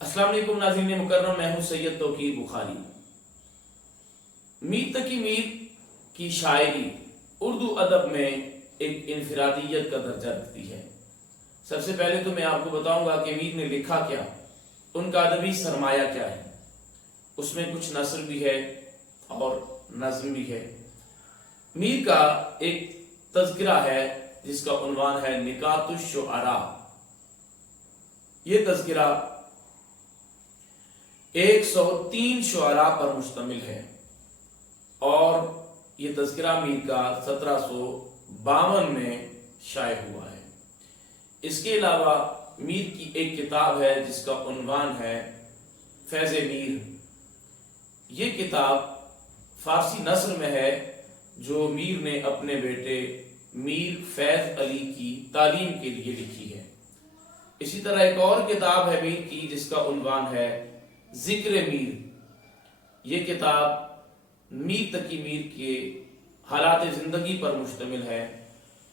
अस्सलाम वालेकुम नाज़रीन मुकर्रम, मैं हूं सैयद तौकीर बुखारी। मीर तकी मीर की शायरी उर्दू अदब में एक इनफरादियत का दर्जा रखती है। सबसे पहले तो मैं आपको बताऊंगा कि मीर ने लिखा क्या, उनका अदबी सरमाया क्या है। उसमें कुछ नस्र भी है और नज़्म भी है। मीर का एक तज़किरा है जिसका उन्वान है निकातुश शुअरा। ये तज़किरा 103 शुअरा पर मुश्तमिल है और ये तज़किरा मीर का 1752 में शाये हुआ है। इसके अलावा मीर की एक किताब है जिसका उन्वान है फैज़ मीर। ये किताब फारसी नस्र में है जो मीर ने अपने बेटे मीर फैज़ अली की तालीम के लिए लिखी है। इसी तरह एक और किताब है मीर की जिसका उन्वान है जिक्र मीर। ये किताब मीर तकी मीर के हालात ज़िंदगी पर मुश्तमिल है,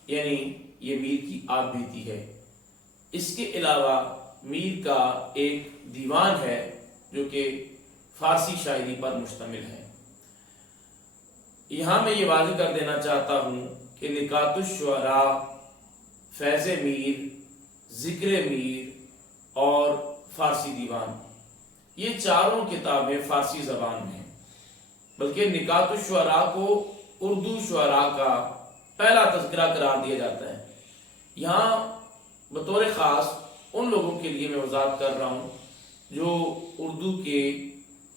यानी ये मीर की आप बीती है। इसके अलावा मीर का एक दीवान है जो कि फारसी शायरी पर मुश्तमिल है। यहाँ मैं ये वाज़ेह कर देना चाहता हूँ कि निकातुश शुअरा, फैज़ मीर, जिक्र मीर और फारसी दीवान, ये चारों किताबें फारसी ज़बान में हैं। बल्कि निकातुश शुअरा को उर्दू शुअरा का पहला तज़किरा करार दिया जाता है। यहाँ बतौर ख़ास उन लोगों के लिए मैं वज़ाहत कर रहा हूँ जो उर्दू के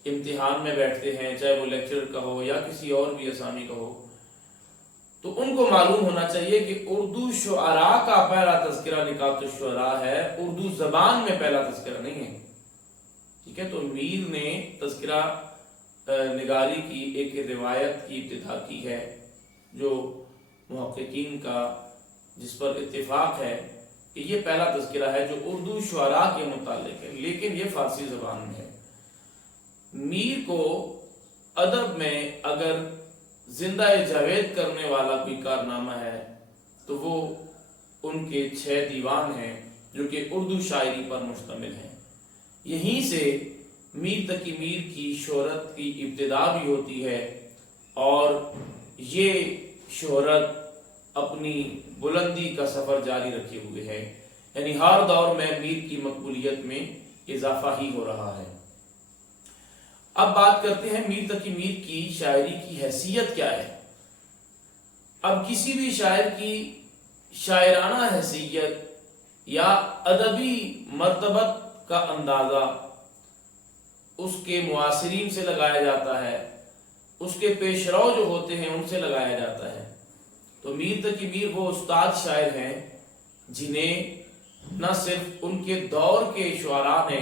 इम्तिहान में बैठते हैं, चाहे वो लेक्चरर का हो या किसी और भी असामी का हो, तो उनको मालूम होना चाहिए कि उर्दू शुअरा का पहला तज़किरा निकातुश शुअरा है, उर्दू ज़बान में पहला तज़किरा नहीं है। ठीक है, तो मीर ने तज़किरा निगारी की एक रिवायत की इब्तिदा की है जो मुहक्किकीन का जिस पर इत्तिफाक है कि ये पहला तज़किरा है जो उर्दू शुअरा के मुतालिक है, लेकिन ये फारसी ज़बान में है। मीर को अदब में अगर जिंदा जावेद करने वाला कोई कारनामा है तो वो उनके 6 दीवान हैं जो कि उर्दू शायरी पर मुश्तमिल हैं। यहीं से मीर तकी मीर की शोहरत की इब्तिदा भी होती है और ये शोहरत अपनी बुलंदी का सफ़र जारी रखे हुए है, यानी हर दौर में मीर की मकबूलियत में इजाफा ही हो रहा है। अब बात करते हैं मीर तकी मीर की शायरी की हैसियत क्या है। अब किसी भी शायर की शायराना हैसियत या अदबी मर्तबत का अंदाज़ा उसके मुआसिरीन से लगाया जाता है, उसके पेशरो जो होते हैं उनसे लगाया जाता है। तो मीर तकी मीर वो उस्ताद शायर हैं जिन्हें न सिर्फ उनके दौर के शुअरा ने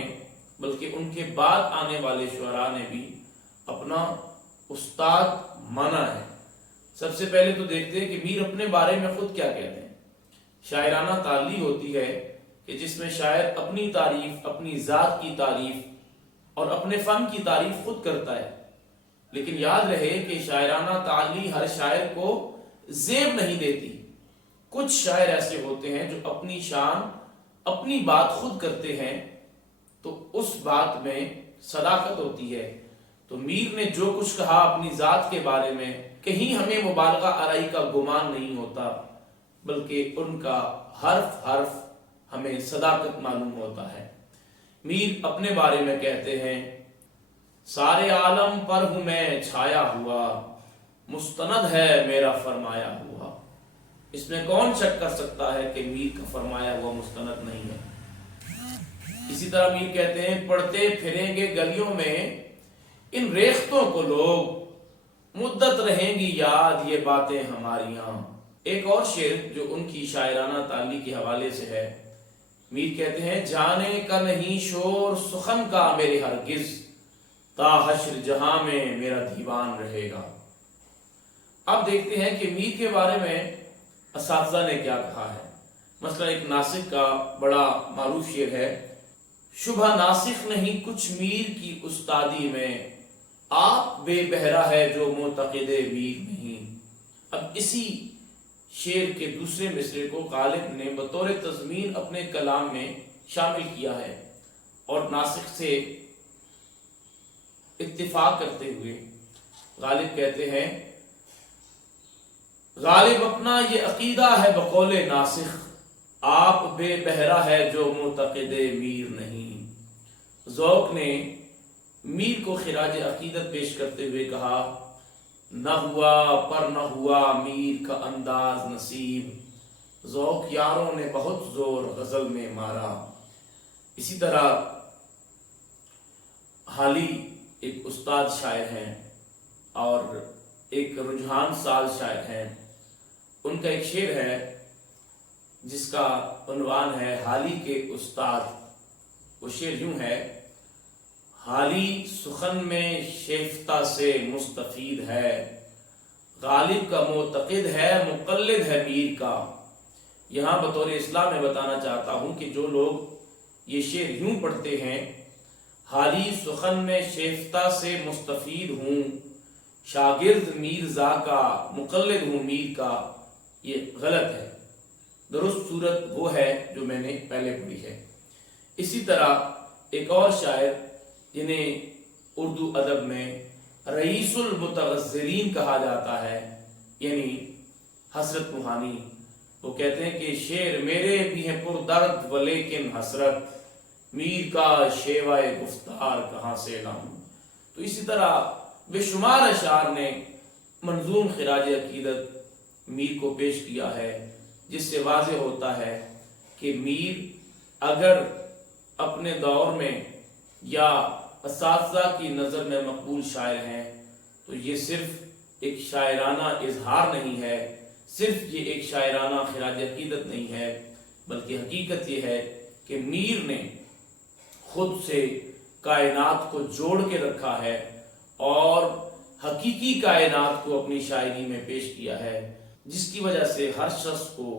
बल्कि उनके बाद आने वाले शुअरा ने भी अपना उस्ताद माना है। सबसे पहले तो देखते हैं कि मीर अपने बारे में खुद क्या कहते हैं। शायराना ताली होती है कि जिसमें शायर अपनी तारीफ, अपनी ज़ात की तारीफ और अपने फ़न की तारीफ खुद करता है। लेकिन याद रहे कि शायराना ताली हर शायर को ज़ेब नहीं देती। कुछ शायर ऐसे होते हैं जो अपनी शान, अपनी बात खुद करते हैं, तो उस बात में सदाकत होती है। तो मीर ने जो कुछ कहा अपनी ज़ात के बारे में, कहीं हमें मुबालगा आराई का गुमान नहीं होता, बल्कि उनका हर्फ हर्फ हमें सदाकत मालूम होता है। मीर अपने बारे में कहते हैं, सारे आलम पर हूं मैं छाया हुआ, मुस्तनद है मेरा फरमाया हुआ। इसमें कौन शक कर सकता है कि मीर का फरमाया हुआ मुस्तनद नहीं है। इसी तरह मीर कहते हैं, पढ़ते फिरेंगे गलियों में इन रेख्तों को लोग, मुद्दत रहेंगी याद ये बातें हमारियां। एक और शेर जो उनकी शायराना ताली के हवाले से है, मीर कहते हैं, जाने का नहीं शोर सुखन का मेरे हरगिज, ता हश्र जहां में मेरा दीवान रहेगा। अब देखते हैं कि मीर के बारे में असातिज़ा ने क्या कहा है। मसला एक नासिक का बड़ा मारूफ शेर है, शुभा नासिक नहीं कुछ मीर की उस्तादी में, आप बेबहरा है जो मोतक़िदे मीर नहीं। अब इसी शेर के दूसरे मिसरे को गालिब ने बतौर तज़मीन अपने कलाम में शामिल किया है اور ناسخ سے اتفاق کرتے ہوئے غالب کہتے ہیں، غالب اپنا یہ عقیدہ ہے بقول ناسخ، آپ بے بہرا ہے جو معتقد میر نہیں۔ ذوق نے میر کو خراج عقیدت پیش کرتے ہوئے کہا، نہ ہوا پر نہ ہوا میر کا انداز نصیب، ذوق یاروں نے بہت زور غزل میں مارا۔ اسی طرح حالی ایک استاد شاعر ہیں اور ایک رجحان ساز شاعر ہیں، ان کا ایک شعر ہے جس کا عنوان ہے حالی کے استاد۔ وہ شعر یوں ہے، حالی سخن میں شیفتہ سے مستفید ہے، غالب کا معتقد ہے مقلد ہے میر کا۔ یہاں بطور اصلاح میں بتانا چاہتا ہوں کہ جو لوگ یہ شعر یوں پڑھتے ہیں، حالی سخن میں شیفتہ سے مستفید ہوں، شاگرد میرزا کا مقلد ہوں میر کا، یہ غلط ہے۔ درست صورت وہ ہے جو میں نے پہلے پڑھی ہے۔ اسی طرح ایک اور شاعر جنہیں اردو ادب میں رئیس المتغزلین کہا جاتا ہے، یعنی حسرت موہانی، وہ کہتے ہیں کہ شعر میرے بھی ہیں پر درد ولیکن حسرت، میر کا شیوائے گفتار کہاں سے لاؤں۔ تو اسی طرح بے شمار اشعار نے منظوم خراج عقیدت میر کو پیش کیا ہے، جس سے واضح ہوتا ہے کہ میر اگر اپنے دور میں یا اساتذہ کی نظر میں مقبول شاعر ہیں تو یہ صرف ایک شاعرانہ اظہار نہیں ہے، صرف یہ ایک شاعرانہ خراج عقیدت نہیں ہے، بلکہ حقیقت یہ ہے کہ میر نے خود سے کائنات کو جوڑ کے رکھا ہے اور حقیقی کائنات کو اپنی شاعری میں پیش کیا ہے، جس کی وجہ سے ہر شخص کو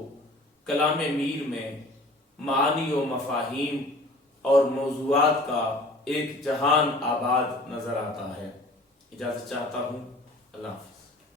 کلام میر میں معانی و مفاہیم اور موضوعات کا ایک جہان آباد نظر آتا ہے۔ اجازت چاہتا ہوں، اللہ حافظ۔